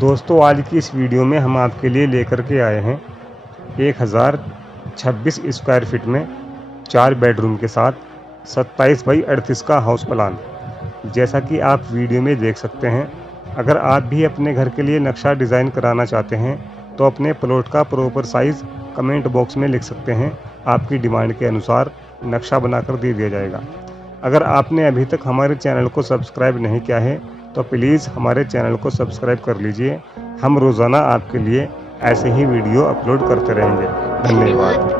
दोस्तों आज की इस वीडियो में हम आपके लिए लेकर के आए हैं 1026 स्क्वायर फीट में 4 बेडरूम के साथ 27 बाई 38 का हाउस प्लान। जैसा कि आप वीडियो में देख सकते हैं, अगर आप भी अपने घर के लिए नक्शा डिज़ाइन कराना चाहते हैं तो अपने प्लॉट का प्रॉपर साइज़ कमेंट बॉक्स में लिख सकते हैं। आपकी डिमांड के अनुसार नक्शा बनाकर दे दिया जाएगा। अगर आपने अभी तक हमारे चैनल को सब्सक्राइब नहीं किया है तो प्लीज़ हमारे चैनल को सब्सक्राइब कर लीजिए। हम रोज़ाना आपके लिए ऐसे ही वीडियो अपलोड करते रहेंगे। धन्यवाद।